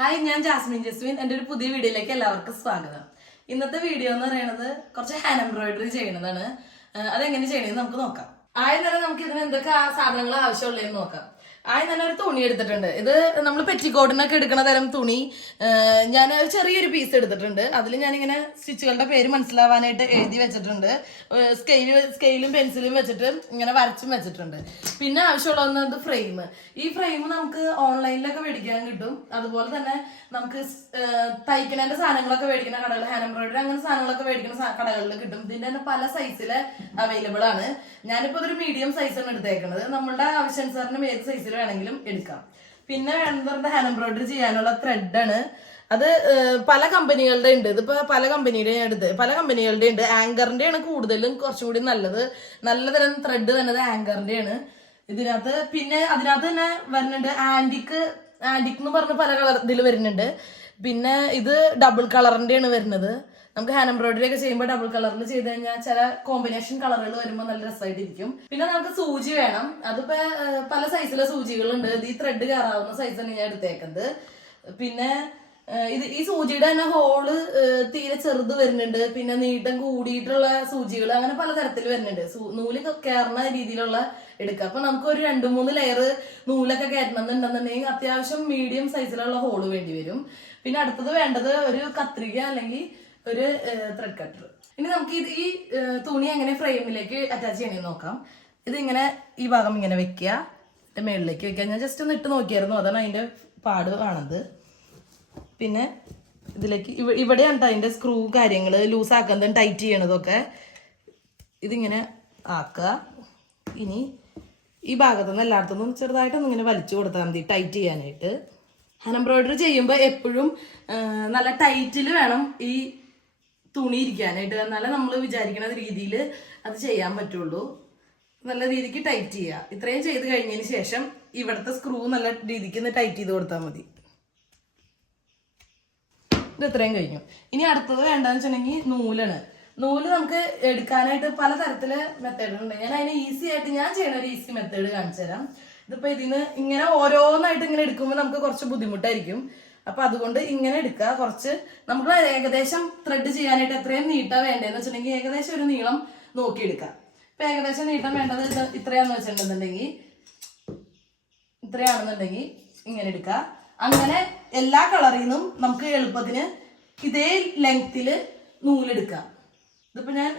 Hi ഞാൻ Jasmine Jasmine. എന്റെ ഒരു പുതിയ വീഡിയോയിലേക്ക് എല്ലാവർക്കും സ്വാഗതം. ഇന്നത്തെ വീഡിയോ എന്ന് പറയുന്നത് കുറച്ച് ഹാൻഡ് എംബ്രോയിഡറി ചെയ്യുന്നതാണ്. അതെങ്ങനെ ചെയ്യണമെന്ന് നമുക്ക് നോക്കാം. ആദ്യം തന്നെ നമുക്ക് ഇതിന് എന്തൊക്കെ സാധനങ്ങൾ ആവശ്യമുള്ളതെന്ന് നോക്കാം. ആദ്യം തന്നെ ഒരു തുണി എടുത്തിട്ടുണ്ട്. ഇത് നമ്മൾ പെറ്റിക്കോട്ടിനൊക്കെ എടുക്കുന്ന തരം തുണി. ഞാൻ ചെറിയൊരു പീസ് എടുത്തിട്ടുണ്ട്. അതിൽ ഞാനിങ്ങനെ സ്റ്റിച്ചുകളുടെ പേര് മനസ്സിലാവാനായിട്ട് എഴുതി വെച്ചിട്ടുണ്ട്. സ്കെയിൽ സ്കെയിലും പെൻസിലും വെച്ചിട്ട് ഇങ്ങനെ വരച്ചും വെച്ചിട്ടുണ്ട്. പിന്നെ ആവശ്യമുള്ളത് ഫ്രെയിം ഈ ഫ്രെയിം നമുക്ക് ഓൺലൈനിലൊക്കെ മേടിക്കാൻ കിട്ടും. അതുപോലെ തന്നെ നമുക്ക് തയ്ക്കുന്നതിന്റെ സാധനങ്ങളൊക്കെ മേടിക്കുന്ന കടകൾ ഹാൻഡ് എംബ്രോയിഡറി അങ്ങനെ സാധനങ്ങളൊക്കെ മേടിക്കുന്ന കടകളിൽ കിട്ടും. ഇതിന്റെ തന്നെ പല സൈസിൽ അവൈലബിൾ ആണ്. ഞാനിപ്പോ ഒരു മീഡിയം സൈസാണ് എടുത്തേക്കുന്നത് നമ്മളുടെ ആവശ്യാനുസരണം ഏത് സൈസിൽ വേണമെങ്കിലും എടുക്കാം. പിന്നെ വേണ്ടത് ഹാൻഡ് എംബ്രോയിഡറി ചെയ്യാനുള്ള ത്രെഡാണ് അത് പല കമ്പനികളുടെ ഉണ്ട്. ഇതിപ്പോ പല കമ്പനിയുടെ എടുത്ത് പല കമ്പനികളുടെ ഉണ്ട്. ആങ്കറിന്റെ ആണ് കൂടുതലും കുറച്ചും കൂടി നല്ലത്. നല്ല തരം ത്രെഡ് തന്നെ ആങ്കറിന്റെ ആണ്. ഇതിനകത്ത് പിന്നെ അതിനകത്ത് തന്നെ വരുന്നുണ്ട് ആന്റിക്ക് ആന്റിക് എന്ന് പറഞ്ഞ പല കളർ ഇതിൽ വരുന്നുണ്ട്. പിന്നെ ഇത് ഡബിൾ കളറിന്റെ ആണ് വരുന്നത്. നമുക്ക് ഹാൻഡ് എംബ്രോയിഡറി ഒക്കെ ചെയ്യുമ്പോൾ ഡബിൾ കളറിൽ ചെയ്ത് കഴിഞ്ഞാൽ ചില കോമ്പിനേഷൻ കളറുകൾ വരുമ്പോൾ നല്ല രസമായിട്ടിരിക്കും പിന്നെ നമുക്ക് സൂചി വേണം. അതിപ്പോ പല സൈസിലെ സൂചികളുണ്ട്. ഇത് ഈ ത്രെഡ് കയറാവുന്ന സൈസാണ് ഞാൻ എടുത്തേക്കുന്നത് പിന്നെ ഇത് ഈ സൂചിയുടെ തന്നെ ഹോൾ തീരെ ചെറുത് വരുന്നുണ്ട്. പിന്നെ നീട്ടം കൂടിയിട്ടുള്ള സൂചികൾ അങ്ങനെ പലതരത്തിൽ വരുന്നുണ്ട്. നൂൽ കയറുന്ന രീതിയിലുള്ള എടുക്കുക. അപ്പൊ നമുക്ക് ഒരു രണ്ട് മൂന്ന് ലെയർ നൂലൊക്കെ കയറ്റണം എന്നുണ്ടെന്നുണ്ടെങ്കിൽ അത്യാവശ്യം മീഡിയം സൈസിലുള്ള ഹോൾ വേണ്ടി വരും. പിന്നെ അടുത്തത് വേണ്ടത് ഒരു കത്രിക അല്ലെങ്കിൽ ഒരു ത്രെഡ് കട്ടർ ഇനി നമുക്ക് ഇത് ഈ തുണി എങ്ങനെ ഫ്രെയിമിലേക്ക് അറ്റാച്ച് ചെയ്യണമെന്ന് നോക്കാം. ഇത് ഇങ്ങനെ ഈ ഭാഗം ഇങ്ങനെ വെക്കുക. എന്റെ മേളിലേക്ക് വെക്കുക. ഞാൻ ജസ്റ്റ് ഒന്ന് ഇട്ട് നോക്കിയായിരുന്നു. അതാണ് അതിന്റെ പാട് കാണുന്നത്. പിന്നെ ഇതിലേക്ക് ഇവ- ഇവിടെയാണ് കേട്ടോ അതിന്റെ സ്ക്രൂ കാര്യങ്ങൾ ലൂസ് ആക്കുന്നതും ടൈറ്റ് ചെയ്യണതൊക്കെ. ഇതിങ്ങനെ ആക്കുക. ഇനി ഈ ഭാഗത്തുനിന്ന് എല്ലായിടത്തുനിന്നും ചെറുതായിട്ടൊന്ന് ഇങ്ങനെ വലിച്ചു കൊടുത്താൽ മതി ടൈറ്റ് ചെയ്യാനായിട്ട്. ഹാൻഡ് എംബ്രോയിഡറി ചെയ്യുമ്പോൾ എപ്പോഴും നല്ല ടൈറ്റിൽ വേണം ഈ തുണി ഇരിക്കാനായിട്ട് എന്നാലേ നമ്മൾ വിചാരിക്കുന്ന രീതിയിൽ അത് ചെയ്യാൻ പറ്റുള്ളൂ. നല്ല രീതിക്ക് ടൈറ്റ് ചെയ്യുക ഇത്രയും ചെയ്ത് കഴിഞ്ഞതിന് ശേഷം ഇവിടുത്തെ സ്ക്രൂ നല്ല രീതിക്ക് ഒന്ന് ടൈറ്റ് ചെയ്ത് കൊടുത്താൽ മതി. ഇത് ഇത്രയും കഴിഞ്ഞു. ഇനി അടുത്തത് വേണ്ടതെന്ന് വെച്ചിട്ടുണ്ടെങ്കിൽ നൂലാണ്. നൂൽ നമുക്ക് എടുക്കാനായിട്ട് പല തരത്തിൽ മെത്തേഡ് ഉണ്ട്. ഞാൻ അതിന് ഈസി ആയിട്ട് ഞാൻ ചെയ്യുന്ന ഒരു ഈസി മെത്തേഡ് കാണിച്ചു തരാം. ഇതിപ്പോ ഇതിന് ഇങ്ങനെ ഓരോന്നായിട്ട് ഇങ്ങനെ എടുക്കുമ്പോൾ നമുക്ക് കുറച്ച് ബുദ്ധിമുട്ടായിരിക്കും. അപ്പൊ അതുകൊണ്ട് ഇങ്ങനെ എടുക്കുക. കുറച്ച് നമുക്ക് ഏകദേശം ത്രെഡ് ചെയ്യാനായിട്ട് എത്രയും നീട്ടാ വേണ്ടതെന്ന് വെച്ചിട്ടുണ്ടെങ്കിൽ ഏകദേശം ഒരു നീളം നോക്കിയെടുക്കുക ഇപ്പൊ ഏകദേശം നീട്ടം വേണ്ടത് ഇത്രയാണെന്ന് വെച്ചിട്ടുണ്ടെന്നുണ്ടെങ്കിൽ ഇത്രയാണെന്നുണ്ടെങ്കിൽ ഇങ്ങനെ എടുക്കുക. അങ്ങനെ എല്ലാ കളറിൽ നിന്നും നമുക്ക് എളുപ്പത്തിന് ഇതേ ലെങ്തിൽ നൂലെടുക്കാം ഇതിപ്പോ ഞാൻ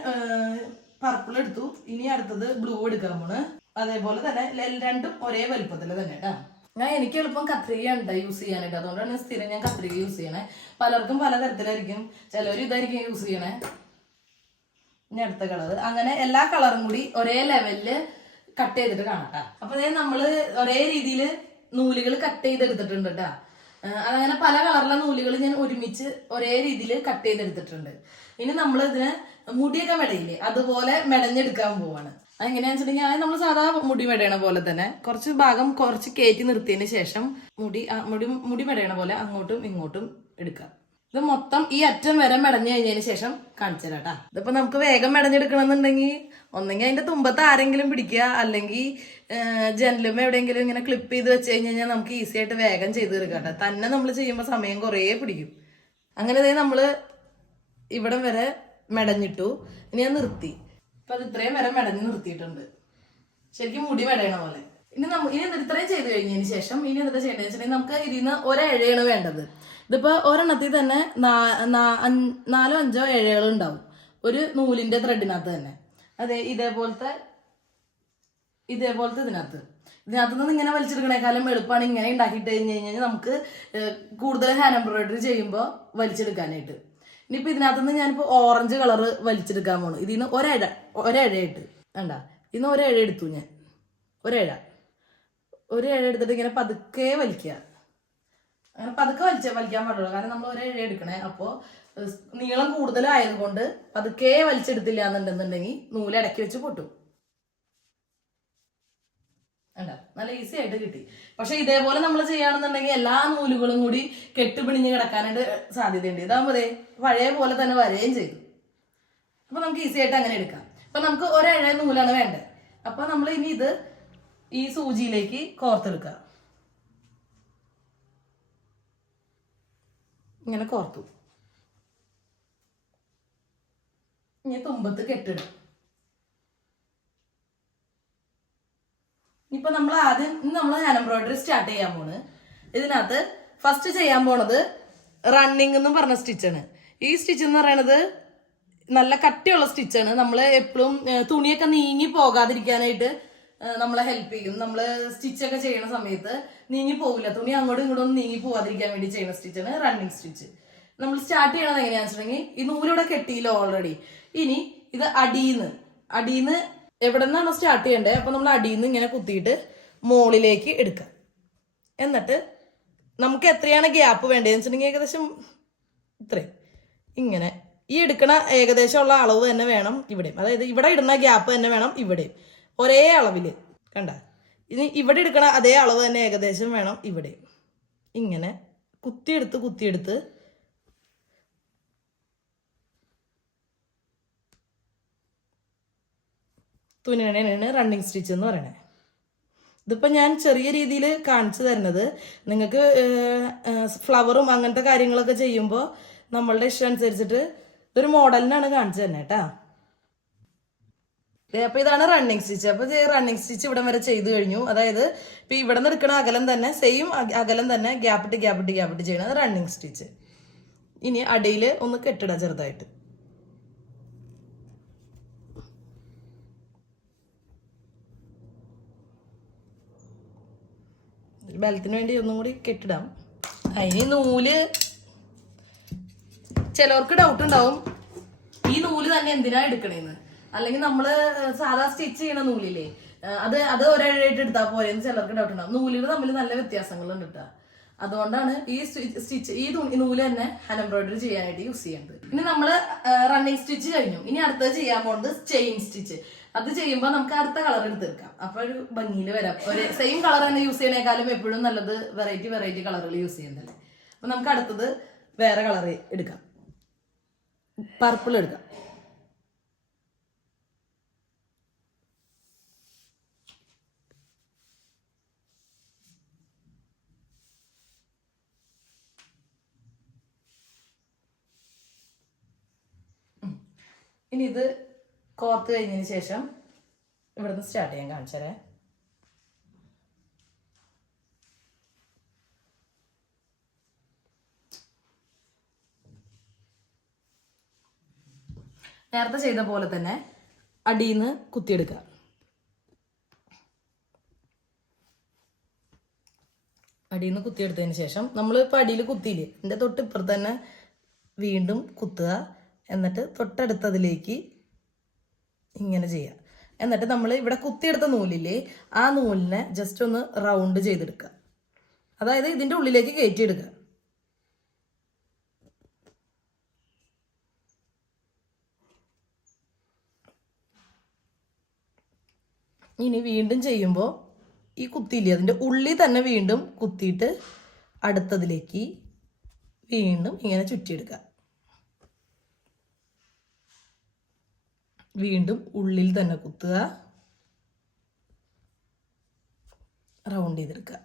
പർപ്പിൾ എടുത്തു. ഇനി അടുത്തത് ബ്ലൂ എടുക്കാൻ പോണ്. അതേപോലെ തന്നെ രണ്ടും ഒരേ വലുപ്പത്തിൽ തന്നെ കേട്ടാ. ഞാൻ എനിക്ക് എളുപ്പം കത്രിക ഉണ്ട് യൂസ് ചെയ്യാനായിട്ട്. അതുകൊണ്ടാണ് സ്ഥിരം ഞാൻ കത്രിക യൂസ് ചെയ്യണേ. പലർക്കും പലതരത്തിലായിരിക്കും ചിലർ ഇതായിരിക്കും യൂസ് ചെയ്യണേ. ഇനി അടുത്ത കളർ അങ്ങനെ എല്ലാ കളറും കൂടി ഒരേ ലെവലിൽ കട്ട് ചെയ്തിട്ട് കാണാം അപ്പൊ നമ്മൾ ഒരേ രീതിയിൽ നൂലുകൾ കട്ട് ചെയ്തെടുത്തിട്ടുണ്ട് കേട്ടാ അതങ്ങനെ പല കളറിലെ നൂലുകൾ ഞാൻ ഒരുമിച്ച് ഒരേ രീതിയിൽ കട്ട് ചെയ്തെടുത്തിട്ടുണ്ട്. ഇനി നമ്മൾ ഇതിന് മുടിയൊക്കെ മെടയില്ലേ? അതുപോലെ മെടഞ്ഞെടുക്കാൻ പോവാണ്. അതെങ്ങനെയാന്ന് വെച്ചിട്ടുണ്ടെങ്കിൽ നമ്മൾ സാധാ മുടി മെടയണ പോലെ തന്നെ കുറച്ച് ഭാഗം കുറച്ച് കയറ്റി നിർത്തിയതിന് ശേഷം മുടി മുടി മുടി മെടയണ പോലെ അങ്ങോട്ടും ഇങ്ങോട്ടും എടുക്കാം ഇത് മൊത്തം ഈ അറ്റം വരെ മെടഞ്ഞു കഴിഞ്ഞതിന് ശേഷം കാണിച്ചു തരാം കേട്ടാ നമുക്ക് വേഗം മെടഞ്ഞെടുക്കണമെന്നുണ്ടെങ്കിൽ ഒന്നെങ്കിൽ അതിന്റെ തുമ്പത്ത് ആരെങ്കിലും പിടിക്കുക അല്ലെങ്കിൽ ജനലും എവിടെയെങ്കിലും ഇങ്ങനെ ക്ലിപ്പ് ചെയ്ത് വെച്ച് കഴിഞ്ഞ് കഴിഞ്ഞാൽ നമുക്ക് ഈസി ആയിട്ട് വേഗം ചെയ്ത് തീർക്കാം കേട്ടോ തന്നെ നമ്മൾ ചെയ്യുമ്പോൾ സമയം കുറേ പിടിക്കും. അങ്ങനെ ദേ നമ്മൾ ഇവിടം വരെ മെടഞ്ഞിട്ടു. ഇനി ഞാൻ നിർത്തി. അപ്പൊ അത് ഇത്രയും വരെ മെടഞ്ഞ് നിർത്തിയിട്ടുണ്ട്. ശരിക്കും മുടി മെടയണ പോലെ. ഇനി നമ്മ ഇനി ഇത്രയും ചെയ്ത് കഴിഞ്ഞതിന് ശേഷം ഇനി എന്താ ചെയ്യേണ്ടത് വെച്ചിട്ടുണ്ടെങ്കിൽ നമുക്ക് ഇതിൽ നിന്ന് ഒരേഴയാണ് വേണ്ടത്. ഇതിപ്പോ ഒരെണ്ണത്തിൽ തന്നെ നാലോ അഞ്ചോ ഏഴകൾ ഉണ്ടാവും. ഒരു നൂലിന്റെ ത്രെഡിനകത്ത് തന്നെ. അതെ ഇതേപോലത്തെ ഇതേപോലത്തെ ഇതിനകത്ത്. ഇതിനകത്ത് നിന്ന് ഇങ്ങനെ വലിച്ചെടുക്കണേക്കാളും എളുപ്പമാണ് ഇങ്ങനെ ഉണ്ടാക്കിയിട്ട് കഴിഞ്ഞ് കഴിഞ്ഞാൽ നമുക്ക് കൂടുതൽ ഹാൻഡ് എംബ്രോയിഡറി ചെയ്യുമ്പോൾ വലിച്ചെടുക്കാനായിട്ട്. ഇനിയിപ്പോൾ ഇതിനകത്ത് നിന്ന് ഞാനിപ്പോൾ ഓറഞ്ച് കളർ വലിച്ചെടുക്കാൻ പോണു. ഇതിന്ന് ഒരഴ ഒരേഴ ഒരേഴയായിട്ട്. വേണ്ട ഇന്ന് ഒരഴ എടുത്തു ഞാൻ. ഒരഴ. ഒരു ഏഴ എടുത്തിട്ട് ഇങ്ങനെ പതുക്കെ വലിക്കുക. അങ്ങനെ പതുക്കെ വലിച്ച വലിക്കാൻ പാടുള്ളൂ. കാരണം നമ്മൾ ഒരേ ഇഴ എടുക്കണേ അപ്പോൾ നീളം കൂടുതലായതുകൊണ്ട് പതുക്കെ വലിച്ചെടുത്തില്ല എന്നുണ്ടെന്നുണ്ടെങ്കിൽ നൂൽ ഇടയ്ക്ക് വെച്ച് പൊട്ടും വേണ്ട നല്ല ഈസി ആയിട്ട് കിട്ടി. പക്ഷെ ഇതേപോലെ നമ്മൾ ചെയ്യുകയാണെന്നുണ്ടെങ്കിൽ എല്ലാ നൂലുകളും കൂടി കെട്ടുപിണിഞ്ഞ് കിടക്കാനായിട്ട് സാധ്യതയുണ്ട്. ഇതാകുമ്പോൾ പഴയ പോലെ തന്നെ വരുകയും ചെയ്യും അപ്പൊ നമുക്ക് ഈസി ആയിട്ട് അങ്ങനെ എടുക്കാം. അപ്പൊ നമുക്ക് ഒരഴ നൂലാണ് വേണ്ടത്. അപ്പൊ നമ്മൾ ഇനി ഇത് ഈ സൂചിയിലേക്ക് കോർത്തെടുക്കുക ഇങ്ങനെ കോർത്തു. ഇനി തുമ്പത്ത് കെട്ടിടും. ഇപ്പൊ നമ്മൾ ആദ്യം നമ്മൾ ഹാൻഡ് എംബ്രോയിഡറി സ്റ്റാർട്ട് ചെയ്യാൻ പോണ്. ഇതിനകത്ത് ഫസ്റ്റ് ചെയ്യാൻ പോണത് റണ്ണിങ് എന്ന് പറഞ്ഞ സ്റ്റിച്ചാണ് ഈ സ്റ്റിച്ച് എന്ന് പറയണത് നല്ല കട്ടിയുള്ള സ്റ്റിച്ചാണ് നമ്മൾ എപ്പോഴും തുണിയൊക്കെ നീങ്ങി പോകാതിരിക്കാനായിട്ട് നമ്മളെ ഹെൽപ്പ് ചെയ്യും. നമ്മൾ സ്റ്റിച്ചൊക്കെ ചെയ്യണ സമയത്ത് നീങ്ങി പോകില്ല തുണി അങ്ങോട്ടും ഇങ്ങോട്ടും ഒന്നും നീങ്ങി പോകാതിരിക്കാൻ വേണ്ടി ചെയ്യുന്ന സ്റ്റിച്ചാണ് റണ്ണിങ് സ്റ്റിച്ച് നമ്മൾ സ്റ്റാർട്ട് ചെയ്യണത് എങ്ങനെയാണെന്ന് വെച്ചിട്ടുണ്ടെങ്കിൽ ഈ നൂലിവിടെ കെട്ടിയില്ല ഓൾറെഡി ഇനി ഇത് അടിയിന്ന് അടിയിന്ന് എവിടെ നിന്നാണ് സ്റ്റാർട്ട് ചെയ്യേണ്ടത് അപ്പൊ നമ്മൾ അടിയിൽ നിന്ന് ഇങ്ങനെ കുത്തിയിട്ട് മുകളിലേക്ക് എടുക്കുക. എന്നിട്ട് നമുക്ക് എത്രയാണ് ഗ്യാപ്പ് വേണ്ടതെന്ന് വെച്ചിട്ടുണ്ടെങ്കിൽ ഏകദേശം ഇത്രയും. ഇങ്ങനെ. ഈ എടുക്കണ ഏകദേശമുള്ള അളവ് തന്നെ വേണം ഇവിടെയും. അതായത് ഇവിടെ ഇടുന്ന ഗ്യാപ്പ് തന്നെ വേണം ഇവിടെയും. ഒരേ അളവിൽ കണ്ട? ഇനി ഇവിടെ എടുക്കണ അതേ അളവ് തന്നെ ഏകദേശം വേണം ഇവിടെയും. ഇങ്ങനെ കുത്തിയെടുത്ത് കുത്തിയെടുത്ത് തുന്നണയാണ് റണ്ണിങ് സ്റ്റിച്ച് എന്ന് പറയണേ. ഇതിപ്പോൾ ഞാൻ ചെറിയ രീതിയിൽ കാണിച്ചു തരുന്നത്. നിങ്ങൾക്ക് ഫ്ലവറും അങ്ങനത്തെ കാര്യങ്ങളൊക്കെ ചെയ്യുമ്പോൾ നമ്മളുടെ ഇഷ്ടം അനുസരിച്ചിട്ട് ഇതൊരു മോഡലിനാണ് കാണിച്ചു തരുന്നത് കേട്ടാ. അപ്പൊ ഇതാണ് റണ്ണിങ് സ്റ്റിച്ച് അപ്പൊ റണ്ണിങ് സ്റ്റിച്ച് ഇവിടെ വരെ ചെയ്തു കഴിഞ്ഞു. അതായത് ഇപ്പൊ ഇവിടെ നിന്ന് എടുക്കണ അകലം തന്നെ സെയിം അകലം തന്നെ ഗ്യാപ്പിട്ട് ഗ്യാപ്പിട്ട് ഗ്യാപ്പിട്ട് ചെയ്യണം റണ്ണിങ് സ്റ്റിച്ച് ഇനി അടിയിൽ ഒന്ന് കെട്ടിട ചെറുതായിട്ട്. ബലത്തിന് വേണ്ടി ഒന്നും കൂടി കെട്ടിടാം. അതിന് നൂൽ ചിലവർക്ക് ഡൗട്ട് ഉണ്ടാവും. ഈ നൂൽ തന്നെ എന്തിനാ എടുക്കണേന്ന്? അല്ലെങ്കിൽ നമ്മൾ സാധാ സ്റ്റിച്ച് ചെയ്യണ നൂലില്ലേ? അത് അത് ഒരേഴായിട്ട് എടുത്താൽ പോരെന്ന് ചിലർക്ക് ഡൗട്ട് ഉണ്ടാവും. നൂലുകൾ തമ്മിൽ നല്ല വ്യത്യാസങ്ങളുണ്ട് കേട്ടോ അതുകൊണ്ടാണ് ഈ സ്റ്റിച്ച് ഈ നൂൽ തന്നെ എംബ്രോയിഡറി ചെയ്യാനായിട്ട് യൂസ് ചെയ്യുന്നത് ഇനി നമ്മൾ റണ്ണിങ് സ്റ്റിച്ച് കഴിഞ്ഞു. ഇനി അടുത്തത് ചെയ്യാൻ പോകുന്നത് ചെയിൻ സ്റ്റിച്ച് അത് ചെയ്യുമ്പോൾ നമുക്ക് അടുത്ത കളർ എടുത്തെടുക്കാം അപ്പൊ ഒരു ഭംഗിയിൽ വരാം. ഒരു സെയിം കളർ തന്നെ യൂസ് ചെയ്യണേക്കാളും എപ്പോഴും നല്ലത് വെറൈറ്റി വെറൈറ്റി കളറുകൾ യൂസ് ചെയ്യുന്നതല്ലേ. അപ്പൊ നമുക്ക് അടുത്തത് വേറെ കളർ എടുക്കാം. പർപ്പിൾ എടുക്കാം. ഇനി ഇത് കോർത്ത് കഴിഞ്ഞതിന് ശേഷം ഇവിടുന്ന് സ്റ്റാർട്ട് ചെയ്യാൻ കാണിച്ചരേ. നേരത്തെ ചെയ്ത പോലെ തന്നെ അടിയിന്ന് കുത്തിയെടുക്കുക. അടിയിൽ നിന്ന് കുത്തിയെടുത്തതിന് ശേഷം നമ്മൾ ഇപ്പോൾ അടിയിൽ കുത്തിയില്ലേ? എന്റെ തൊട്ട് ഇപ്പുറത്ത് തന്നെ വീണ്ടും കുത്തുക. എന്നിട്ട് തൊട്ടടുത്തതിലേക്ക് ഇങ്ങനെ ചെയ്യുക എന്നിട്ട് നമ്മൾ ഇവിടെ കുത്തിയെടുത്ത നൂലില്ലേ ആ നൂലിനെ ജസ്റ്റ് ഒന്ന് റൗണ്ട് ചെയ്തെടുക്കുക അതായത് ഇതിന്റെ ഉള്ളിലേക്ക് കയറ്റിയെടുക്കുക ഇനി വീണ്ടും ചെയ്യുമ്പോൾ ഈ കുത്തിയില്ലേ അതിന്റെ ഉള്ളിൽ തന്നെ വീണ്ടും കുത്തിയിട്ട് അടുത്തതിലേക്ക് വീണ്ടും ഇങ്ങനെ ചുറ്റിയെടുക്കുക വീണ്ടും ഉള്ളിൽ തന്നെ കുത്തുക. റൗണ്ട് ചെയ്തെടുക്കുക.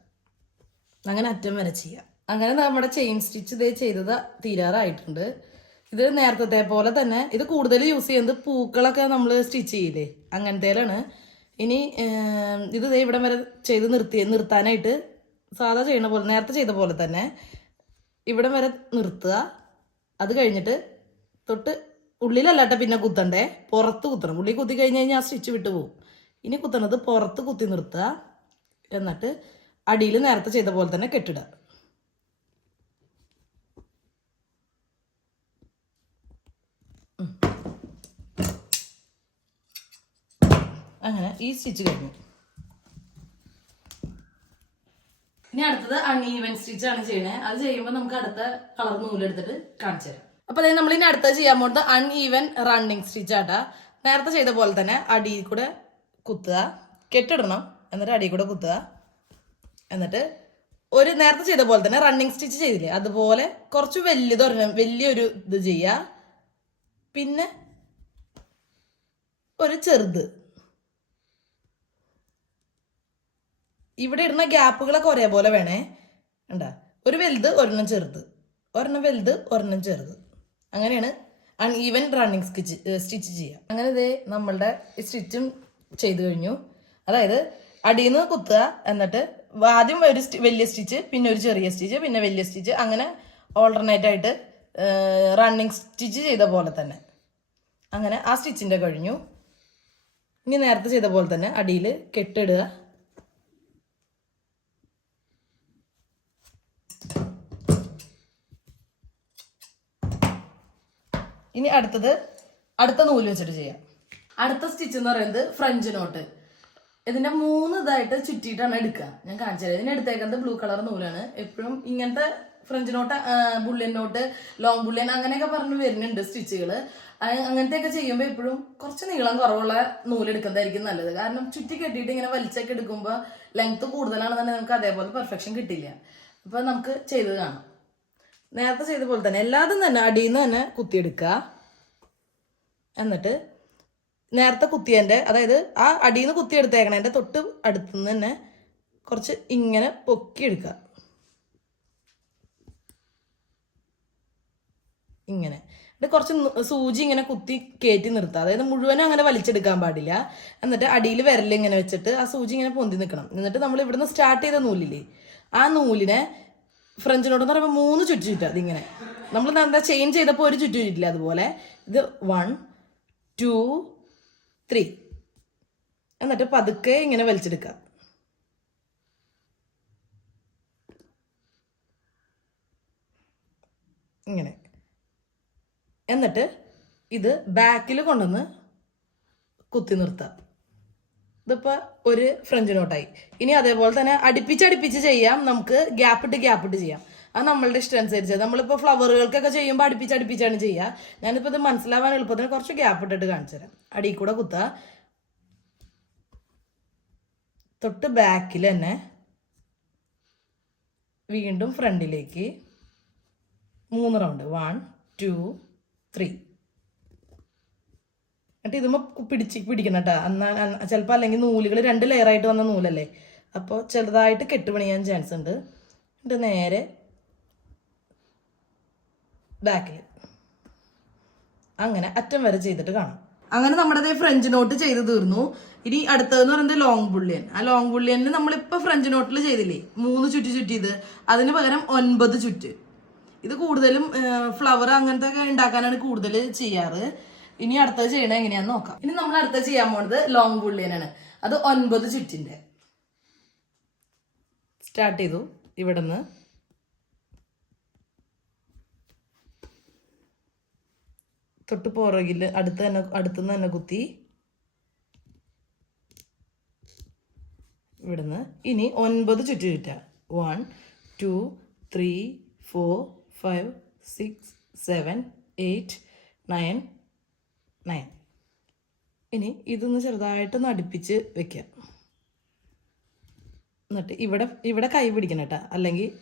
അങ്ങനെ അറ്റം വരെ ചെയ്യുക. അങ്ങനെ നമ്മുടെ ചെയിൻ സ്റ്റിച്ച് ഇതേ ചെയ്തത് തീരാറായിട്ടുണ്ട്. ഇത് നേരത്തെ പോലെ തന്നെ ഇത് കൂടുതൽ യൂസ് ചെയ്യുന്നത് പൂക്കളൊക്കെ നമ്മൾ സ്റ്റിച്ച് ചെയ്യില്ലേ? അങ്ങനത്തേലാണ്. ഇനി ഇത് ഇവിടം വരെ ചെയ്ത് നിർത്തി നിർത്താനായിട്ട് സാധാ ചെയ്യണ പോലെ നേരത്തെ ചെയ്ത പോലെ തന്നെ ഇവിടം വരെ നിർത്തുക. അത് കഴിഞ്ഞിട്ട് തൊട്ട് ഉള്ളിലല്ലാട്ട പിന്നെ കുത്തണ്ടേ? പുറത്ത് കുത്തണം. ഉള്ളിൽ കുത്തി കഴിഞ്ഞ് കഴിഞ്ഞാൽ സ്റ്റിച്ച് വിട്ടു പോകും ഇനി കുത്തണത് പുറത്ത് കുത്തി നിർത്തുക. എന്നിട്ട് അടിയിൽ നേരത്തെ ചെയ്ത പോലെ തന്നെ കെട്ടിടുക. അങ്ങനെ ഈ സ്റ്റിച്ച് കഴിഞ്ഞു. ഇനി അടുത്തത് അൺഈവൻ സ്റ്റിച്ച് ആണ് ചെയ്യണേ. അത് ചെയ്യുമ്പോൾ നമുക്ക് അടുത്ത കളർ നൂലെടുത്തിട്ട് കാണിച്ചു തരാം. അപ്പൊ അതായത് നമ്മൾ ഇനി അടുത്ത ചെയ്യാൻ പോകുന്നത് അൺഈവൻ റണ്ണിങ് സ്റ്റിച്ച് ആട്ടാ. നേരത്തെ ചെയ്ത പോലെ തന്നെ അടിയിൽ കൂടെ കുത്തുക. കെട്ടിടണം. എന്നിട്ട് അടിയിൽ കൂടെ കുത്തുക. എന്നിട്ട് ഒരു നേരത്തെ ചെയ്ത പോലെ തന്നെ റണ്ണിങ് സ്റ്റിച്ച് ചെയ്തില്ലേ? അതുപോലെ കുറച്ച് വലിയതൊരെണ്ണം വലിയൊരു ഇത് ചെയ്യുക. പിന്നെ ഒരു ചെറുത്. ഇവിടെ ഇടുന്ന ഗ്യാപ്പുകളൊക്കെ ഒരേപോലെ വേണേ. ഉണ്ടാ ഒരു വലുത് ഒരെണ്ണം ചെറുത്. ഒരെണ്ണം വലുത് ഒരെണ്ണം ചെറുത്. അങ്ങനെയാണ്. അൺഈവൻ റണ്ണിങ് സ്റ്റിച്ച് സ്റ്റിച്ച് ചെയ്യുക. അങ്ങനെ ഇതേ നമ്മളുടെ സ്റ്റിച്ചും ചെയ്തു കഴിഞ്ഞു. അതായത് അടിയിൽ നിന്ന് കുത്തുക എന്നിട്ട് ആദ്യം ഒരു വലിയ സ്റ്റിച്ച് പിന്നെ ഒരു ചെറിയ സ്റ്റിച്ച് പിന്നെ വലിയ സ്റ്റിച്ച് അങ്ങനെ ഓൾട്ടർനേറ്റ് ആയിട്ട് റണ്ണിങ് സ്റ്റിച്ച് ചെയ്ത പോലെ തന്നെ. അങ്ങനെ ആ സ്റ്റിച്ചിന്റെ കഴിഞ്ഞു. ഇനി നേരത്തെ ചെയ്ത പോലെ തന്നെ അടിയിൽ കെട്ടിടുക. ഇനി അടുത്തത് അടുത്ത നൂൽ വെച്ചിട്ട് ചെയ്യാം. അടുത്ത സ്റ്റിച്ച് എന്ന് പറയുന്നത് ഫ്രഞ്ച് നോട്ട് ഇതിന്റെ മൂന്ന് ഇതായിട്ട് ചുറ്റിയിട്ടാണ് എടുക്കുക. ഞാൻ കാണിച്ചത് ഇതിന് എടുത്തേക്കുന്നത് ബ്ലൂ കളർ നൂലാണ്. എപ്പോഴും ഇങ്ങനത്തെ French knot bullion knot long bullion അങ്ങനെയൊക്കെ പറഞ്ഞ് വരുന്നുണ്ട് സ്റ്റിച്ചുകൾ അങ്ങനത്തെയൊക്കെ ചെയ്യുമ്പോൾ എപ്പോഴും കുറച്ച് നീളം കുറവുള്ള നൂലെടുക്കുന്നതായിരിക്കും നല്ലത്. കാരണം ചുറ്റി കെട്ടിയിട്ട് ഇങ്ങനെ വലിച്ചൊക്കെ എടുക്കുമ്പോൾ ലെങ്ത് കൂടുതലാണെന്നുണ്ടെങ്കിൽ നമുക്ക് അതേപോലെ പെർഫെക്ഷൻ കിട്ടില്ല. അപ്പോൾ നമുക്ക് ചെയ്ത് കാണാം. നേരത്തെ ചെയ്ത പോലെ തന്നെ എല്ലാതും തന്നെ അടിയിൽ നിന്ന് തന്നെ കുത്തിയെടുക്കുക. എന്നിട്ട് നേരത്തെ കുത്തിയതിന്റെ അതായത് ആ അടിയിൽ നിന്ന് കുത്തിയെടുത്തേക്കണതിന്റെ തൊട്ട് അടുത്തുനിന്ന് തന്നെ കുറച്ച് ഇങ്ങനെ പൊക്കിയെടുക്കുക. ഇങ്ങനെ. എന്നിട്ട് കുറച്ച് സൂചി ഇങ്ങനെ കുത്തി കയറ്റി നിർത്തുക. അതായത് മുഴുവനും അങ്ങനെ വലിച്ചെടുക്കാൻ പാടില്ല. എന്നിട്ട് അടിയിൽ വിരൽ ഇങ്ങനെ വെച്ചിട്ട് ആ സൂചി ഇങ്ങനെ പൊന്തി നിൽക്കണം. എന്നിട്ട് നമ്മൾ ഇവിടുന്ന് സ്റ്റാർട്ട് ചെയ്ത നൂലില്ലേ ആ നൂലിനെ ഫ്രഞ്ച് നോട്ട് പറയുമ്പോൾ മൂന്ന് ചുറ്റു ചുറ്റുക അതിങ്ങനെ. നമ്മൾ എന്താ ചെയിൻ ചെയ്തപ്പോൾ ഒരു ചുറ്റു ചുറ്റില്ല അതുപോലെ. ഇത് വൺ ടു ത്രീ എന്നിട്ട് പതുക്കെ ഇങ്ങനെ വലിച്ചെടുക്കുക. ഇങ്ങനെ. എന്നിട്ട് ഇത് ബാക്കിൽ കൊണ്ടുവന്ന് കുത്തി നിർത്താം ഇതിപ്പോൾ ഒരു ഫ്രഞ്ച് നോട്ടായി. ഇനി അതേപോലെ തന്നെ അടുപ്പിച്ച് അടുപ്പിച്ച് ചെയ്യാം. നമുക്ക് ഗ്യാപ്പ് ഇട്ട് ഗ്യാപ്പ് ഇട്ട് ചെയ്യാം. അത് നമ്മളുടെ ഇഷ്ടം അനുസരിച്ച്. നമ്മളിപ്പോൾ ഫ്ലവറുകൾക്കൊക്കെ ചെയ്യുമ്പോൾ അടുപ്പിച്ച് അടുപ്പിച്ചാണ് ചെയ്യുക ഞാനിപ്പോൾ ഇത് മനസ്സിലാവാൻ എളുപ്പത്തിന് കുറച്ച് ഗ്യാപ്പ് ഇട്ടിട്ട് കാണിച്ചു തരാം. അടിയിൽ കൂടെ കുത്തുക തൊട്ട് ബാക്കിൽ തന്നെ വീണ്ടും ഫ്രണ്ടിലേക്ക് മൂന്ന് റൗണ്ട് വൺ ടു ത്രീ എന്നിട്ട് ഇതുമ്മ പിടിച്ച് പിടിക്കണം കേട്ടോ എന്നാൽ ചിലപ്പോൾ അല്ലെങ്കിൽ നൂലുകൾ രണ്ട് ലെയറായിട്ട് വന്ന നൂലല്ലേ? അപ്പോൾ ചെറുതായിട്ട് കെട്ടുപണിയാൻ ചാൻസ് ഉണ്ട്. എന്നിട്ട് നേരെ ബാക്കിൽ അങ്ങനെ അറ്റം വരെ ചെയ്തിട്ട് കാണാം. അങ്ങനെ നമ്മുടെ ഫ്രഞ്ച് നോട്ട് ചെയ്ത് തീർന്നു. ഇനി അടുത്തതെന്ന് പറയുന്നത് ലോങ് ബുള്ളിയൻ ആ ലോങ് ബുള്ളിയനിൽ നമ്മളിപ്പോൾ ഫ്രഞ്ച് നോട്ടിൽ ചെയ്തില്ലേ? മൂന്ന് ചുറ്റി ചുറ്റിയത് അതിന് പകരം ഒൻപത് ചുറ്റ്. ഇത് കൂടുതലും ഫ്ലവർ അങ്ങനത്തെ ഒക്കെ ഉണ്ടാക്കാനാണ് കൂടുതൽ ചെയ്യാറ്. ഇനി അടുത്തത് ചെയ്യണ എങ്ങനെയാന്ന് നോക്കാം. ഇനി നമ്മൾ അടുത്തത് ചെയ്യാൻ പോണത് ലോങ് ബുള്ളിയനാണ് അത് ഒൻപത് ചുറ്റിന്റെ. സ്റ്റാർട്ട് ചെയ്തു. ഇവിടുന്ന്. തൊട്ട് പുറകിൽ അടുത്ത് തന്നെ അടുത്തുനിന്ന് തന്നെ കുത്തി. ഇവിടുന്ന്. ഇനി ഒൻപത് ചുറ്റു ചുറ്റ one two three four five six seven eight nine nine. ഇനി ഇതൊന്ന് ചെറുതായിട്ട് നടിപ്പിച്ച് വെക്കുക. എന്നിട്ട് ഇവിടെ ഇവിടെ കൈ പിടിക്കണം കേട്ടോ. അല്ലെങ്കിൽ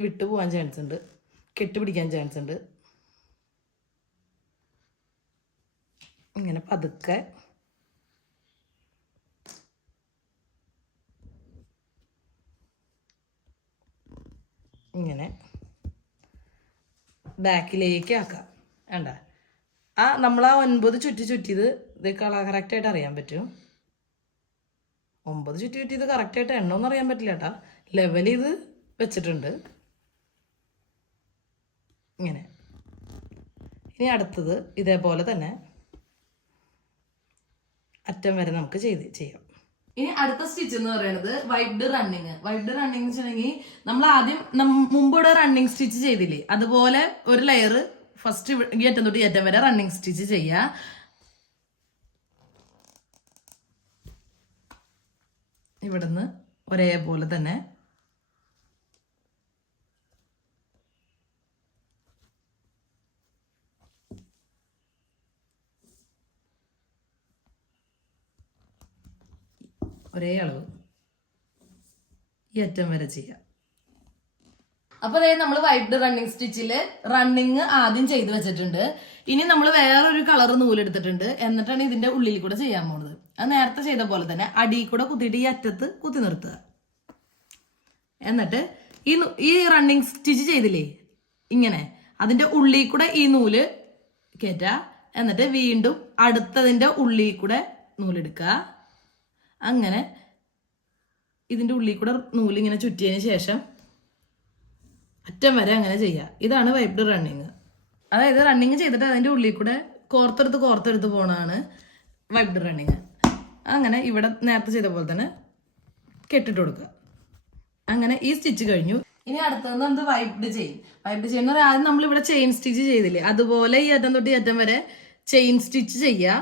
വിട്ടു പോകാൻ ചാൻസ് ഉണ്ട്. കെട്ടുപിടിക്കാൻ ചാൻസ് ഉണ്ട്. ഇങ്ങനെ പതുക്കെ. ഇങ്ങനെ. ബാക്കിലേക്ക് ആക്കാം. വേണ്ട ആ നമ്മൾ ആ ഒൻപത് ചുറ്റി ചുറ്റിയത് ഇത് കറക്റ്റായിട്ട് അറിയാൻ പറ്റും. ഒമ്പത് ചുറ്റി ചുറ്റിയത് കറക്റ്റായിട്ട് എണ്ണമൊന്നും അറിയാൻ പറ്റില്ല കേട്ടാ ലെവൽ ഇത് വെച്ചിട്ടുണ്ട്. ഇങ്ങനെ. ഇനി അടുത്തത് ഇതേപോലെ തന്നെ അറ്റം വരെ നമുക്ക് ചെയ്ത് ചെയ്യാം. ഇനി അടുത്ത സ്റ്റിച്ച് എന്ന് പറയുന്നത് വൈഡ് റണ്ണിങ് വൈഡ് റണ്ണിങ് വെച്ചിട്ടുണ്ടെങ്കിൽ നമ്മൾ ആദ്യം മുമ്പോടെ റണ്ണിങ് സ്റ്റിച്ച് ചെയ്തില്ലേ? അതുപോലെ ഒരു ലെയർ ഫസ്റ്റ് അറ്റം തൊട്ട് ഏറ്റം വരെ റണ്ണിങ് സ്റ്റിച്ച് ചെയ്യുക ഇവിടുന്ന് ഒരേപോലെ തന്നെ. ഒരേ അളവ് ഈ അറ്റം വരെ ചെയ്യാം. അപ്പൊ അതായത് നമ്മൾ വൈബ്ഡ് റണ്ണിങ് സ്റ്റിച്ചിൽ റണ്ണിങ് ആദ്യം ചെയ്ത് വെച്ചിട്ടുണ്ട്. ഇനി നമ്മൾ വേറൊരു കളർ നൂലെടുത്തിട്ടുണ്ട്. എന്നിട്ടാണ് ഇതിന്റെ ഉള്ളിൽ കൂടെ ചെയ്യാൻ പോകുന്നത് അത് നേരത്തെ ചെയ്ത പോലെ തന്നെ അടി കൂടെ കുത്തിയിട്ട് ഈ അറ്റത്ത് കുത്തി നിർത്തുക. എന്നിട്ട് ഈ ഈ റണ്ണിങ് സ്റ്റിച്ച് ചെയ്തില്ലേ? ഇങ്ങനെ. അതിന്റെ ഉള്ളിൽ കൂടെ ഈ നൂൽ കയറ്റ എന്നിട്ട് വീണ്ടും അടുത്തതിന്റെ ഉള്ളിൽ കൂടെ നൂലെടുക്കുക. അങ്ങനെ ഇതിന്റെ ഉള്ളിൽ കൂടെ നൂൽ ഇങ്ങനെ ചുറ്റിയതിന് ശേഷം അറ്റം വരെ അങ്ങനെ ചെയ്യുക ഇതാണ് വൈബ്ഡ് റണ്ണിങ് അതായത് റണ്ണിങ് ചെയ്തിട്ട് അതിന്റെ ഉള്ളിൽ കൂടെ കോർത്തെടുത്ത് കോർത്തെടുത്ത് പോണതാണ് വൈബ്ഡ് റണ്ണിങ് അങ്ങനെ ഇവിടെ നേരത്തെ ചെയ്ത പോലെ തന്നെ കെട്ടിട്ട് കൊടുക്കുക. അങ്ങനെ ഈ സ്റ്റിച്ച് കഴിഞ്ഞു. ഇനി അടുത്തത് നമുക്ക് വൈബ്ഡ് ചെയിൻ വൈബ്ഡ് ചെയിൻ എന്ന് പറഞ്ഞാൽ ആദ്യം നമ്മൾ ഇവിടെ ചെയിൻ സ്റ്റിച്ച് ചെയ്തില്ലേ? അതുപോലെ ഈ അറ്റം തൊട്ട് ഈ അറ്റം വരെ ചെയിൻ സ്റ്റിച്ച് ചെയ്യുക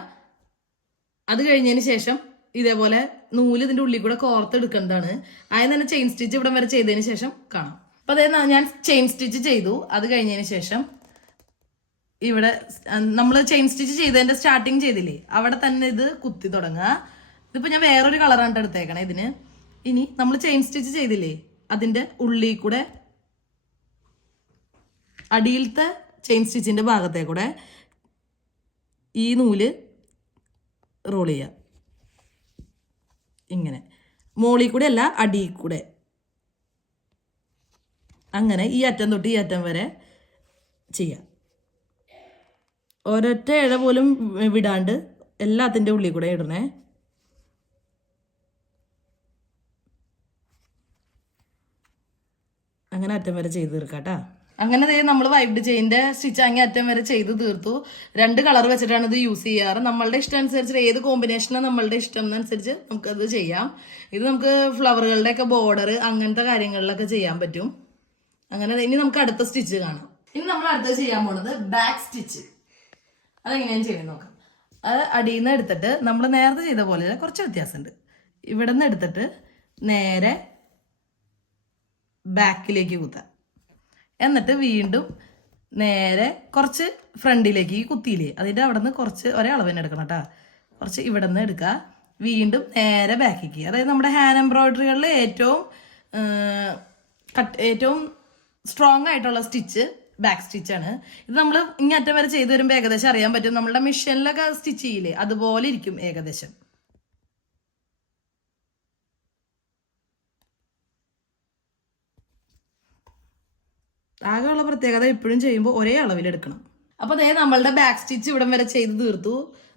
അത് കഴിഞ്ഞതിന് ശേഷം ഇതേപോലെ നൂൽ ഇതിന്റെ ഉള്ളിൽ കൂടെ കോർത്തെടുക്കേണ്ടതാണ് ആദ്യം തന്നെ ചെയിൻ സ്റ്റിച്ച് ഇവിടം വരെ ചെയ്തതിന് ശേഷം കാണാം. അപ്പൊ അതായത് ഞാൻ ചെയിൻ സ്റ്റിച്ച് ചെയ്തു. അത് കഴിഞ്ഞതിന് ശേഷം ഇവിടെ നമ്മൾ ചെയിൻ സ്റ്റിച്ച് ചെയ്തതിന്റെ സ്റ്റാർട്ടിങ് ചെയ്തില്ലേ? അവിടെ തന്നെ ഇത് കുത്തി തുടങ്ങുക. ഇതിപ്പോ ഞാൻ വേറൊരു കളറാണ് എടുത്തേക്കണേ ഇതിന്. ഇനി നമ്മൾ ചെയിൻ സ്റ്റിച്ച് ചെയ്തില്ലേ? അതിന്റെ ഉള്ളിൽ കൂടെ അടിയിലത്തെ ചെയിൻ സ്റ്റിച്ചിന്റെ ഭാഗത്തെ കൂടെ ഈ നൂൽ റോൾ ചെയ്യുക. ഇങ്ങനെ. മോളിൽ കൂടെ അല്ല അടിയിൽ കൂടെ. അങ്ങനെ ഈ അറ്റം തൊട്ട് ഈ അറ്റം വരെ ചെയ്യാം. ഒരൊറ്റ ഇഴ പോലും വിടാണ്ട് എല്ലാത്തിന്റെ ഉള്ളിൽ കൂടെ ഇടണേ. അങ്ങനെ അറ്റം വരെ ചെയ്ത് തീർക്കാട്ടാ അങ്ങനെ ദേ നമ്മൾ വൈബ്ഡ് ചെയിന്റെ സ്റ്റിച്ച് അങ്ങേ അറ്റം വരെ ചെയ്ത് തീർത്തു. രണ്ട് കളർ വെച്ചിട്ടാണ് ഇത് യൂസ് ചെയ്യാറ്. നമ്മളുടെ ഇഷ്ടം അനുസരിച്ച് ഏത് കോമ്പിനേഷനാണ് നമ്മളുടെ ഇഷ്ടം അനുസരിച്ച് നമുക്കത് ചെയ്യാം. ഇത് നമുക്ക് ഫ്ലവറുകളുടെ ഒക്കെ ബോർഡർ അങ്ങനത്തെ കാര്യങ്ങളിലൊക്കെ ചെയ്യാൻ പറ്റും. അങ്ങനെ ഇനി നമുക്ക് അടുത്ത സ്റ്റിച്ച് കാണാം. ഇനി നമ്മൾ അടുത്ത ചെയ്യാൻ പോണത് ബാക്ക് സ്റ്റിച്ച് അതെങ്ങനെയാണ് ചെയ്യുന്നത് നോക്കാം. അത് അടിയിൽ നിന്ന് എടുത്തിട്ട് നമ്മൾ നേരത്തെ ചെയ്ത പോലെ കുറച്ച് വ്യത്യാസമുണ്ട്. ഇവിടെ നിന്ന് എടുത്തിട്ട് നേരെ ബാക്കിലേക്ക് കുത്താം എന്നിട്ട് വീണ്ടും നേരെ കുറച്ച് ഫ്രണ്ടിലേക്ക് ഈ കുത്തിയില്ലേ അതിന്റെ അവിടെ നിന്ന് കുറച്ച് ഒരേ അളവിന് എടുക്കണം കേട്ടോ. കുറച്ച് ഇവിടെ നിന്ന് എടുക്കുക. വീണ്ടും നേരെ ബാക്കിലേക്ക് അതായത് നമ്മുടെ ഹാൻഡ് എംബ്രോയിഡറികളിൽ ഏറ്റവും കട്ട് ഏറ്റവും സ്ട്രോങ് ആയിട്ടുള്ള സ്റ്റിച്ച് ബാക്ക് സ്റ്റിച്ചാണ് ഇത് നമ്മൾ ഇങ്ങറ്റം വരെ ചെയ്തു വരുമ്പോൾ ഏകദേശം അറിയാൻ പറ്റും. നമ്മളുടെ മെഷീനിലൊക്കെ സ്റ്റിച്ച് ചെയ്യില്ലേ? അതുപോലെ ഇരിക്കും ഏകദേശം. ആകെയുള്ള പ്രത്യേകത എപ്പോഴും ചെയ്യുമ്പോൾ ഒരേ അളവിൽ എടുക്കണം അപ്പോൾ അതേ നമ്മളുടെ ബാക്ക് സ്റ്റിച്ച് ഇവിടം വരെ ചെയ്ത് തീർത്തു.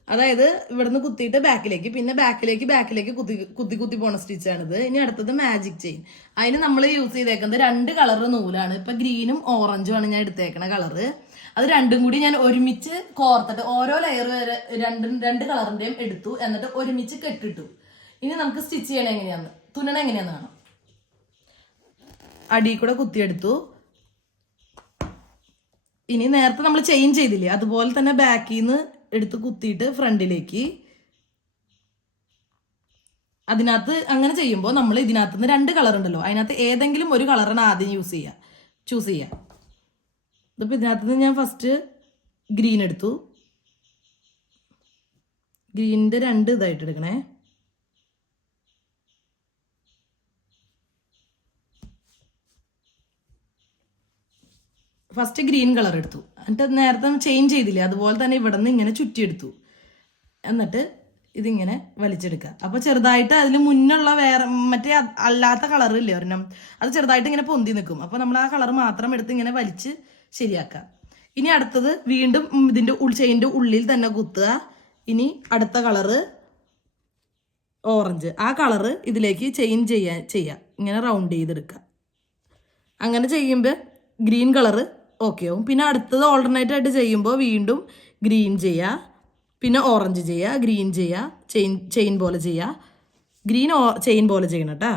അതായത് ഇവിടുന്ന് കുത്തിയിട്ട് ബാക്കിലേക്ക് പിന്നെ ബാക്കിലേക്ക് ബാക്കിലേക്ക് കുത്തി കുത്തി കുത്തി പോണ സ്റ്റിച്ചാണിത് ഇനി അടുത്തത് മാജിക് ചെയിൻ അതിന് നമ്മൾ യൂസ് ചെയ്തേക്കുന്നത് രണ്ട് കളർ നൂലാണ്. ഇപ്പൊ ഗ്രീനും ഓറഞ്ചും ആണ് ഞാൻ എടുത്തേക്കണ കളറ് അത് രണ്ടും കൂടി ഞാൻ ഒരുമിച്ച് കോർത്തിട്ട് ഓരോ ലെയർ വരെ രണ്ടും രണ്ട് കളറിന്റെയും എടുത്തു. എന്നിട്ട് ഒരുമിച്ച് കെട്ടിട്ടു. ഇനി നമുക്ക് സ്റ്റിച്ച് ചെയ്യണം എങ്ങനെയാന്ന്? തുന്നണം എങ്ങനെയാന്ന് കാണാം. അടിയിൽ കൂടെ കുത്തിയെടുത്തു. ഇനി നേരത്തെ നമ്മൾ ചെയിൻ ചെയ്തില്ലേ? അതുപോലെ തന്നെ ബാക്കിൽ നിന്ന് എടുത്ത് കുത്തിയിട്ട് ഫ്രണ്ടിലേക്ക്. അതിനകത്ത് അങ്ങനെ ചെയ്യുമ്പോൾ നമ്മൾ ഇതിനകത്ത് നിന്ന് രണ്ട് കളർ ഉണ്ടല്ലോ. അതിനകത്ത് ഏതെങ്കിലും ഒരു കളറാണ് ആദ്യം യൂസ് ചെയ്യുക ചൂസ് ചെയ്യുക ഇതിപ്പോൾ ഇതിനകത്ത് നിന്ന് ഞാൻ ഫസ്റ്റ് ഗ്രീൻ എടുത്തു. ഗ്രീനിന്റെ രണ്ട് ഇതായിട്ട് എടുക്കണേ. ഫസ്റ്റ് ഗ്രീൻ കളർ എടുത്തു. എന്നിട്ട് നേരത്തെ ചേഞ്ച് ചെയ്തില്ല. അതുപോലെ തന്നെ ഇവിടെ നിന്ന് ഇങ്ങനെ ചുറ്റിയെടുത്തു. എന്നിട്ട് ഇതിങ്ങനെ വലിച്ചെടുക്കുക. അപ്പോൾ ചെറുതായിട്ട് അതിൽ മുന്നുള്ള വേറെ മറ്റേ അല്ലാത്ത കളർ ഇല്ലേ ഒരെണ്ണം? അത് ചെറുതായിട്ട് ഇങ്ങനെ പൊന്തി നിൽക്കും. അപ്പോൾ നമ്മൾ ആ കളർ മാത്രം എടുത്ത് ഇങ്ങനെ വലിച്ച് ശരിയാക്കുക. ഇനി അടുത്തത് വീണ്ടും ഇതിന്റെ ഉൾ ചെയിന്റെ ഉള്ളിൽ തന്നെ കുത്തുക. ഇനി അടുത്ത കളറ് ഓറഞ്ച് ആ കളറ് ഇതിലേക്ക് ചെയിൻ ചെയ്യാ ചെയ്യുക ഇങ്ങനെ റൗണ്ട് ചെയ്തെടുക്കുക. അങ്ങനെ ചെയ്യുമ്പോൾ ഗ്രീൻ കളറ് ഓക്കെ ആവും പിന്നെ അടുത്തത് ഓൾട്ടർനേറ്റ് ആയിട്ട് ചെയ്യുമ്പോൾ വീണ്ടും ഗ്രീൻ ചെയ്യുക പിന്നെ ഓറഞ്ച് ചെയ്യുക ഗ്രീൻ ചെയ്യുക ചെയിൻ ചെയിൻ പോലെ ചെയ്യുക ഗ്രീൻ ചെയിൻ പോലെ ചെയ്യണം കേട്ടോ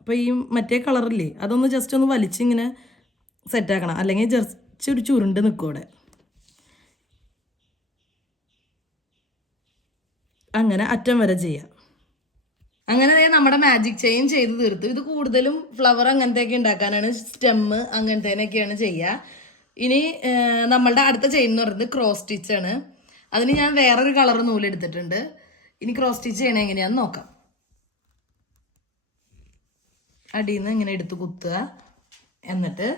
അപ്പോൾ ഈ മറ്റേ കളറില്ലേ അതൊന്ന് ജസ്റ്റ് ഒന്ന് വലിച്ചിങ്ങനെ സെറ്റാക്കണം അല്ലെങ്കിൽ ജസ്റ്റ് ഒരു ചുരുണ്ട് നിൽക്കും അവിടെ. അങ്ങനെ അറ്റം വരെ ചെയ്യാം. അങ്ങനെ നമ്മുടെ മാജിക് ചെയിൻ ചെയ്ത് തീർത്തു. ഇത് കൂടുതലും ഫ്ലവർ അങ്ങനത്തെയൊക്കെ ഉണ്ടാക്കാനാണ്. സ്റ്റെമ്മ് അങ്ങനത്തേനൊക്കെയാണ് ചെയ്യുക ഇനി നമ്മളുടെ അടുത്ത ചെയിൻ എന്ന് പറയുന്നത് ക്രോസ് സ്റ്റിച്ച് ആണ്. അതിന് ഞാൻ വേറൊരു കളർ നൂലെടുത്തിട്ടുണ്ട് ഇനി ക്രോസ് സ്റ്റിച്ച് ചെയ്യണേ എങ്ങനെയാന്ന് നോക്കാം. അടിയിൽ നിന്ന് ഇങ്ങനെ എടുത്ത് കുത്തുക. എന്നിട്ട്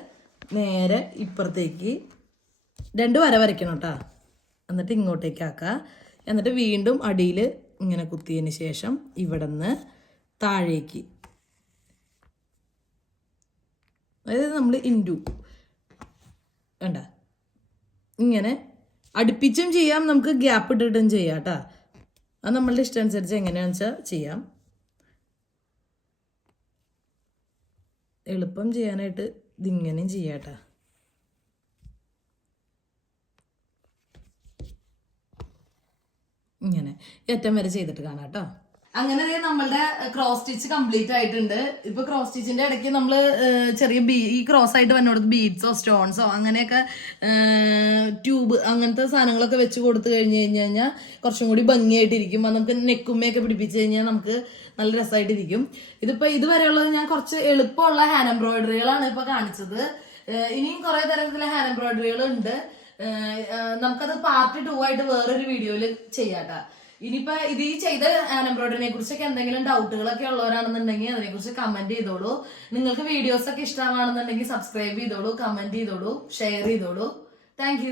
നേരെ ഇപ്പുറത്തേക്ക് രണ്ട് വര വരയ്ക്കണം കേട്ടോ. എന്നിട്ട് ഇങ്ങോട്ടേക്ക് ആക്കുക. എന്നിട്ട് വീണ്ടും അടിയിൽ ഇങ്ങനെ കുത്തിയതിന് ശേഷം ഇവിടെ നിന്ന് താഴേക്ക്. അതായത് നമ്മൾ ഇൻഡു വേണ്ട ഇങ്ങനെ അടുപ്പിച്ചും ചെയ്യാം നമുക്ക് ഗ്യാപ്പ് ഇട്ടിട്ടും ചെയ്യാം കേട്ടോ അത് നമ്മളുടെ ഇഷ്ടം അനുസരിച്ച് എങ്ങനെയാണെന്ന് വെച്ചാൽ ചെയ്യാം. എളുപ്പം ചെയ്യാനായിട്ട് ഇതിങ്ങനെയും ചെയ്യാം കേട്ടോ ഇങ്ങനെ. ഏറ്റവും വരെ ചെയ്തിട്ട് കാണാം കേട്ടോ. അങ്ങനെ നമ്മളുടെ ക്രോസ് സ്റ്റിച്ച് കംപ്ലീറ്റ് ആയിട്ടുണ്ട്. ഇപ്പൊ ക്രോസ് സ്റ്റിച്ചിന്റെ ഇടയ്ക്ക് നമ്മൾ ചെറിയ ബീ ഈ ക്രോസ് ആയിട്ട് വന്നോടത്ത് ബീഡ്സോ സ്റ്റോൺസോ അങ്ങനെയൊക്കെ ട്യൂബ് അങ്ങനത്തെ സാധനങ്ങളൊക്കെ വെച്ച് കൊടുത്തു കഴിഞ്ഞ് കഴിഞ്ഞ് കഴിഞ്ഞാൽ കുറച്ചും കൂടി ഭംഗിയായിട്ടിരിക്കും. അത് നമുക്ക് നെക്കുമ്മയൊക്കെ പിടിപ്പിച്ച് കഴിഞ്ഞാൽ നമുക്ക് നല്ല രസമായിട്ടിരിക്കും ഇതിപ്പോ ഇതുവരെയുള്ളത് ഞാൻ കുറച്ച് എളുപ്പമുള്ള ഹാൻഡ് എംബ്രോയിഡറികളാണ് ഇപ്പൊ കാണിച്ചത്. ഇനിയും കുറെ തരത്തിലുള്ള ഹാൻഡ് എംബ്രോയിഡറികൾ ഉണ്ട് നമുക്കത് പാർട്ട് ടു ആയിട്ട് വേറൊരു വീഡിയോയിൽ ചെയ്യാട്ടാ. ഇനിയിപ്പോ ഇത് ഈ ചെയ്ത എംബ്രോയിഡറിനെ കുറിച്ചൊക്കെ എന്തെങ്കിലും ഡൗട്ടുകളൊക്കെ ഉള്ളവരാണെന്നുണ്ടെങ്കിൽ അതിനെ കുറിച്ച് കമന്റ് ചെയ്തോളൂ. നിങ്ങൾക്ക് വീഡിയോസ് ഒക്കെ ഇഷ്ടമാണെന്നുണ്ടെങ്കിൽ സബ്സ്ക്രൈബ് ചെയ്തോളൂ കമന്റ് ചെയ്തോളൂ ഷെയർ ചെയ്തോളൂ. താങ്ക്